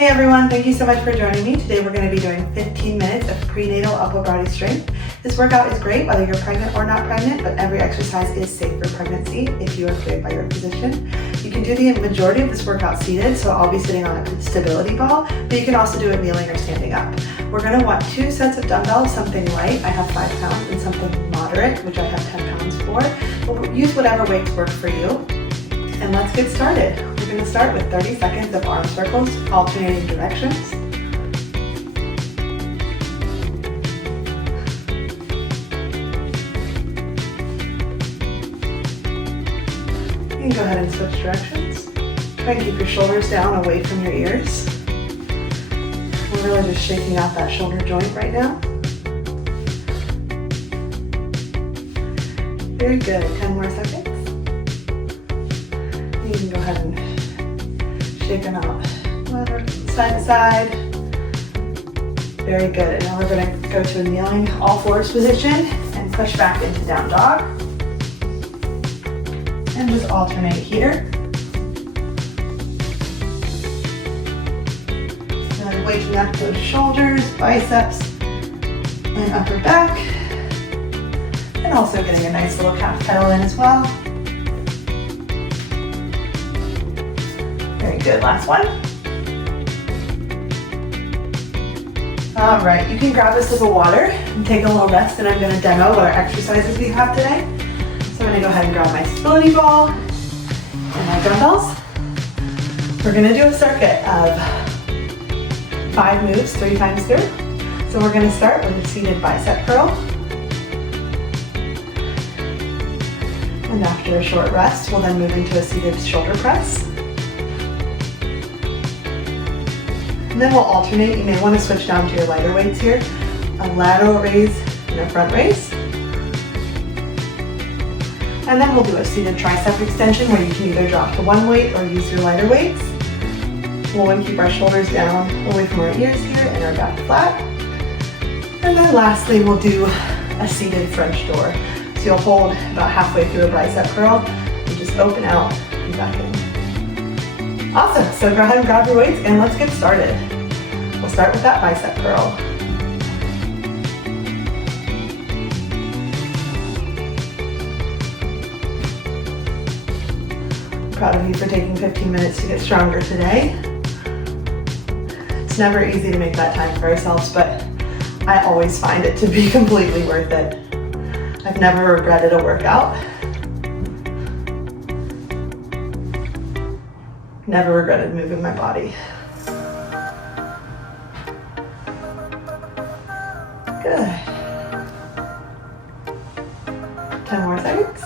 Hey everyone, thank you so much for joining me. Today we're going to be doing 15 minutes of prenatal upper body strength. This workout is great whether you're pregnant or not pregnant, but every exercise is safe for pregnancy if you are cleared by your physician. You can do the majority of this workout seated, so I'll be sitting on a stability ball, but you can also do it kneeling or standing up. We're going to want 2 sets of dumbbells, something light, I have 5 pounds, and something moderate, which I have 10 pounds for. We'll use whatever weights work for you. And let's get started. We're going to start with 30 seconds of arm circles, alternating directions. You can go ahead and switch directions. Try and keep your shoulders down away from your ears. We're really just shaking out that shoulder joint right now. Very good. 10 more seconds. You can go ahead and shake them out side to side. Very good. And now we're going to go to a kneeling all fours position and push back into down dog. And just alternate here. And waking up those shoulders, biceps, and upper back. And also getting a nice little calf pedal in as well. Very good, last one. All right, you can grab a sip of water and take a little rest, and I'm gonna demo what our exercises we have today. So I'm gonna go ahead and grab my stability ball and my dumbbells. We're gonna do a circuit of 5 moves 3 times through. So we're gonna start with a seated bicep curl. And after a short rest, we'll then move into a seated shoulder press. And then we'll alternate. You may want to switch down to your lighter weights here. A lateral raise and a front raise. And then we'll do a seated tricep extension where you can either drop to one weight or use your lighter weights. We'll want to keep our shoulders down away from our ears here and our back flat. And then lastly, we'll do a seated French door. So you'll hold about halfway through a bicep curl and just open out and back in. Awesome, so go ahead and grab your weights and let's get started. We'll start with that bicep curl. Proud of you for taking 15 minutes to get stronger today. It's never easy to make that time for ourselves, but I always find it to be completely worth it. I've never regretted a workout. Never regretted moving my body. Good. 10 more seconds.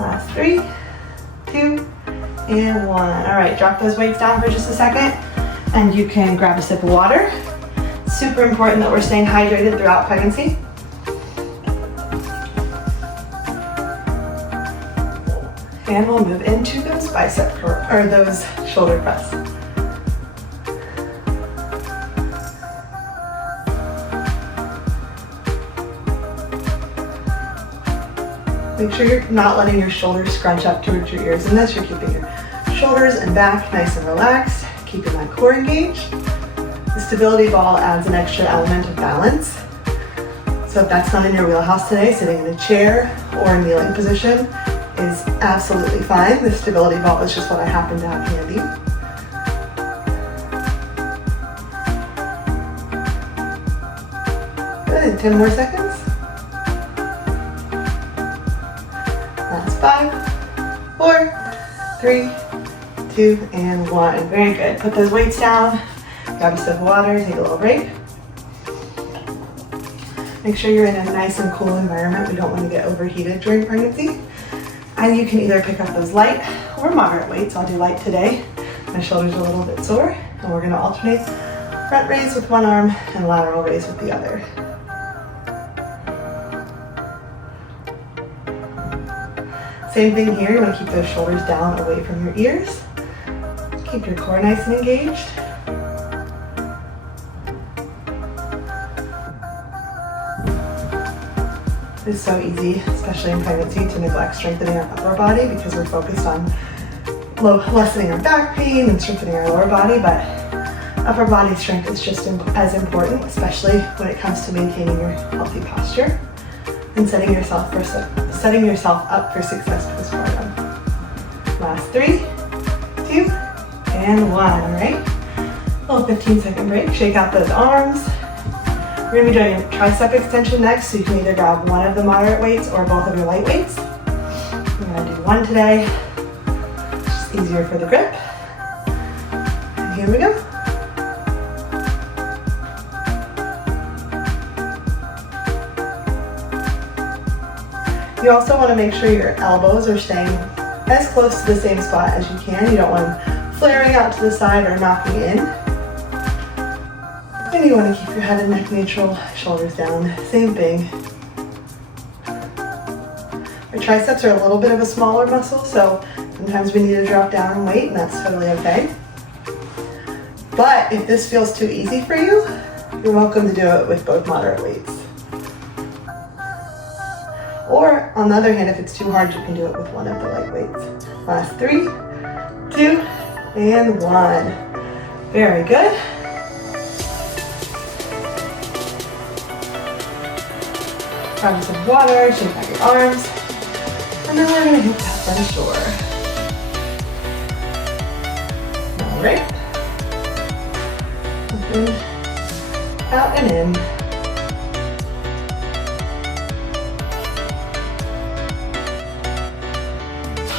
Last 3, 2, and 1. All right, drop those weights down for just a second, and you can grab a sip of water. Super important that we're staying hydrated throughout pregnancy. And we'll move into those bicep curl, or those shoulder press. Make sure you're not letting your shoulders scrunch up towards your ears in this. You're keeping your shoulders and back nice and relaxed, keeping that core engaged. The stability ball adds an extra element of balance. So if that's not in your wheelhouse today, sitting in a chair or a kneeling position is absolutely fine. The stability ball is just what I happen to have handy. Good, 10 more seconds. That's 5, 4, 3, 2, and 1. Very good. Put those weights down, grab a sip of water, take a little break. Make sure you're in a nice and cool environment. We don't want to get overheated during pregnancy. And you can either pick up those light or moderate weights. I'll do light today. My shoulders are a little bit sore, and we're going to alternate front raise with one arm and lateral raise with the other. Same thing here. You want to keep those shoulders down away from your ears. Keep your core nice and engaged. It's so easy, especially in pregnancy, to neglect strengthening our upper body because we're focused on lessening our back pain and strengthening our lower body, but upper body strength is just as important, especially when it comes to maintaining your healthy posture and setting yourself up for success postpartum. Last 3, 2, and 1, all right? A little 15-second break, shake out those arms. We're gonna be doing a tricep extension next, so you can either grab one of the moderate weights or both of your light weights. We're gonna do one today, just easier for the grip. And here we go. You also wanna make sure your elbows are staying as close to the same spot as you can. You don't want them flaring out to the side or knocking in. And you want to keep your head and neck neutral, shoulders down, same thing. Our triceps are a little bit of a smaller muscle, so sometimes we need to drop down and weight, and that's totally okay. But if this feels too easy for you, you're welcome to do it with both moderate weights. Or on the other hand, if it's too hard, you can do it with one of the light weights. Last 3, 2, and 1. Very good. Grab some water, shake out your arms, and then we're gonna hit that front shore. All right. And out and in.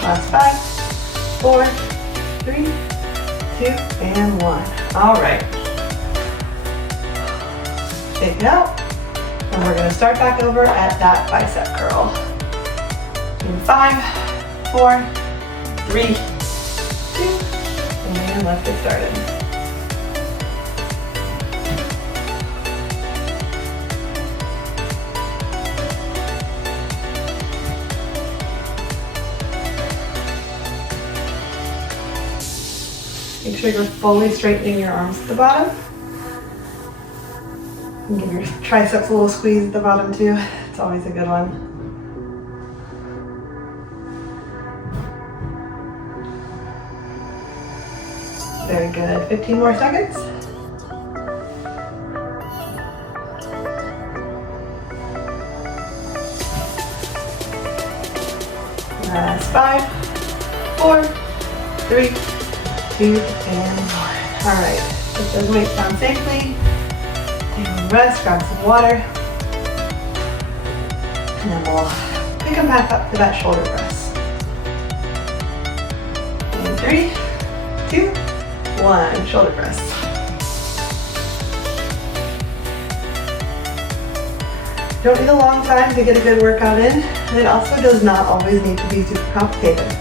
Last 5, 4, 3, 2, and 1. All right. Shake it out. And we're gonna start back over at that bicep curl. In 5, 4, 3, 2, and let's get started. Make sure you're fully straightening your arms at the bottom. And give your triceps a little squeeze at the bottom too. It's always a good one. Very good. 15 more seconds. Last 5, 4, 3, 2, and 1. All right. Put those weights down safely. Take a rest, grab some water, and then we'll pick them back up to that shoulder press. And 3, 2, 1, shoulder press. Don't need a long time to get a good workout in, and it also does not always need to be super complicated.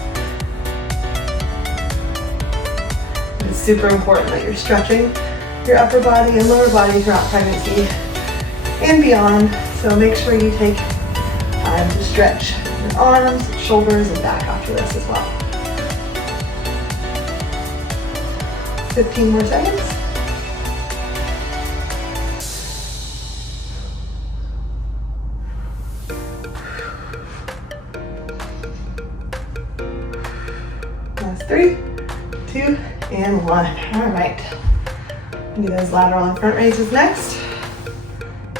It's super important that you're stretching your upper body and lower body throughout pregnancy and beyond, so make sure you take time to stretch your arms, shoulders, and back after this as well. 15 more seconds. Last 3, 2, and 1. All right. Do those lateral and front raises next.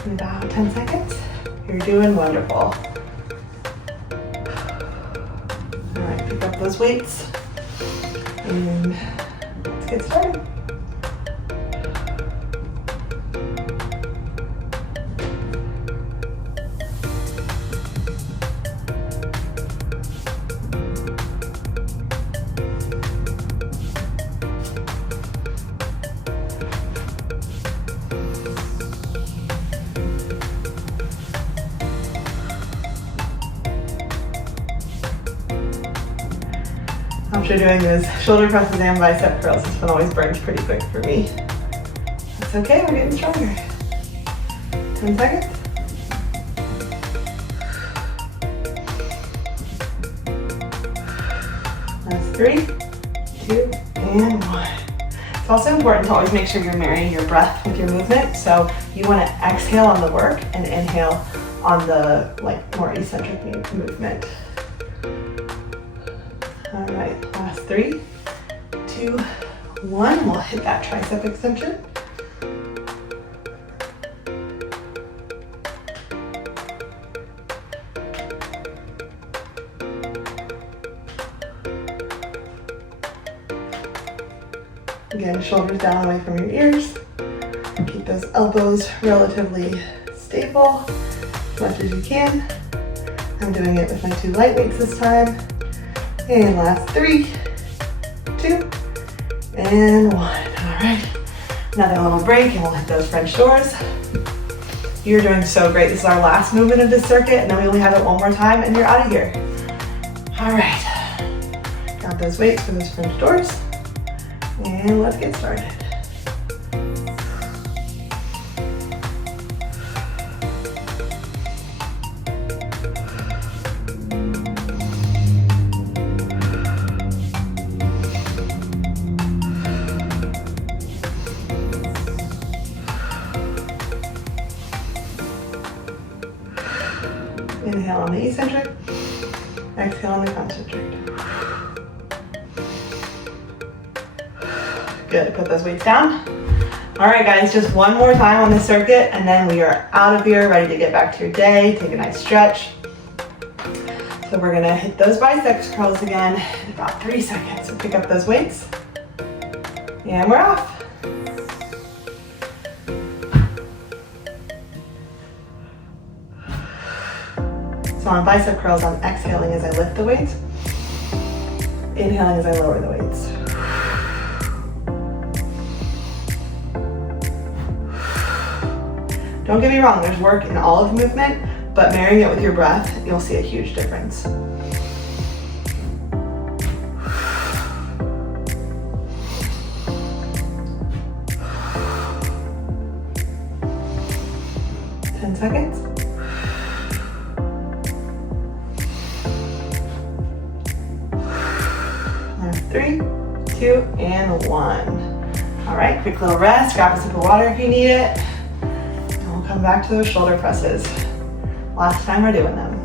In about 10 seconds. You're doing wonderful. All right, pick up those weights and let's get started. After doing those shoulder presses and bicep curls, this one always burns pretty quick for me. That's okay, we're getting stronger. 10 seconds. That's 3, 2, and 1. It's also important to always make sure you're marrying your breath with your movement. So you want to exhale on the work and inhale on the more eccentric movement. All right, last 3, 2, 1. We'll hit that tricep extension. Again, shoulders down away from your ears. Keep those elbows relatively stable as much as you can. I'm doing it with my 2 light weights this time. And last 3, 2, and 1. All right, another little break and we'll hit those French doors. You're doing so great. This is our last movement of this circuit, and then we only have it one more time and you're out of here. All right, got those weights for those French doors. And let's get started. Inhale on the eccentric, exhale on the concentric. Good, put those weights down. All right guys, just one more time on the circuit and then we are out of here, ready to get back to your day. Take a nice stretch. So we're gonna hit those biceps curls again in about 3 seconds. So pick up those weights and we're off. So on bicep curls, I'm exhaling as I lift the weights, inhaling as I lower the weights. Don't get me wrong, there's work in all of movement, but marrying it with your breath, you'll see a huge difference. Seconds. 3, 2, and 1. All right, quick little rest. Grab a sip of water if you need it. And we'll come back to those shoulder presses. Last time we're doing them.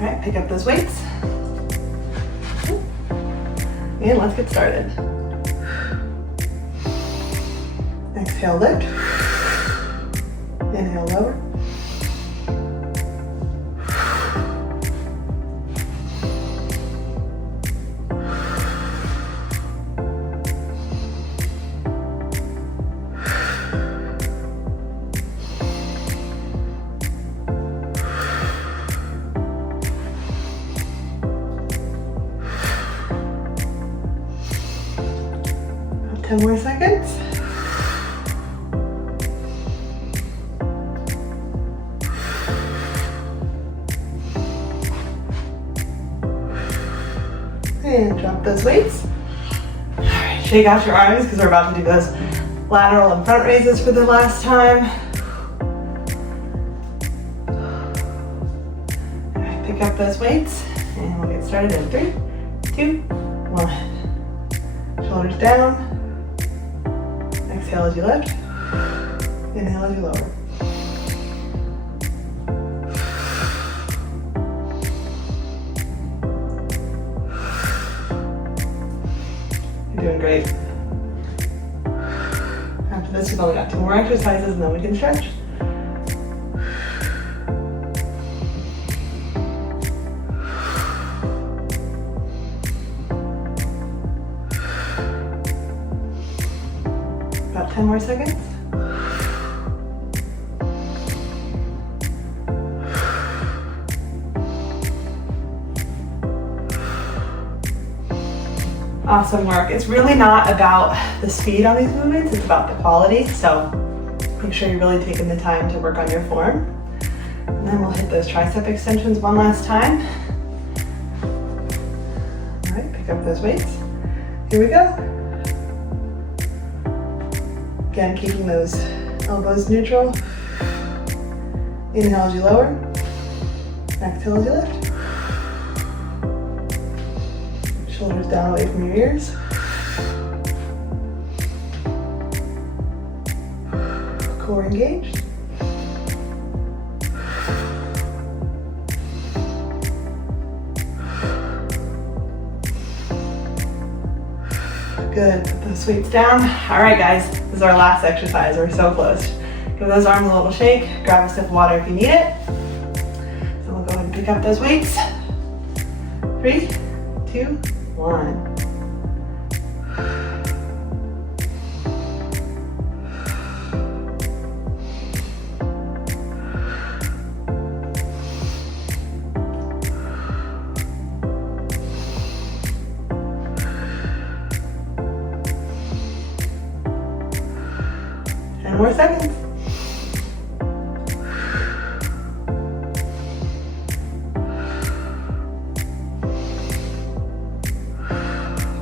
All right, pick up those weights. And let's get started. Exhale, lift. Inhale, lower. About 10 more seconds. And drop those weights. All right, shake out your arms because we're about to do those lateral and front raises for the last time. All right, pick up those weights and we'll get started in 3, 2, 1. Shoulders down. Exhale as you lift. Inhale as you lower. Doing great. After this, we've only got 2 more exercises and then we can stretch. About 10 more seconds. Awesome work. It's really not about the speed on these movements, it's about the quality. So make sure you're really taking the time to work on your form. And then we'll hit those tricep extensions one last time. All right, pick up those weights. Here we go. Again, keeping those elbows neutral. Inhale as you lower. Exhale as you lift. Shoulders down away from your ears. Core engaged. Good, put those weights down. All right guys, this is our last exercise. We're so close. Give those arms a little shake. Grab a sip of water if you need it. So we'll go ahead and pick up those weights. 3, 2, 1. More seconds.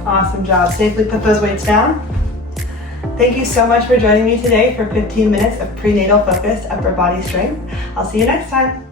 Awesome job. Safely put those weights down. Thank you so much for joining me today for 15 minutes of prenatal focused upper body strength. I'll see you next time.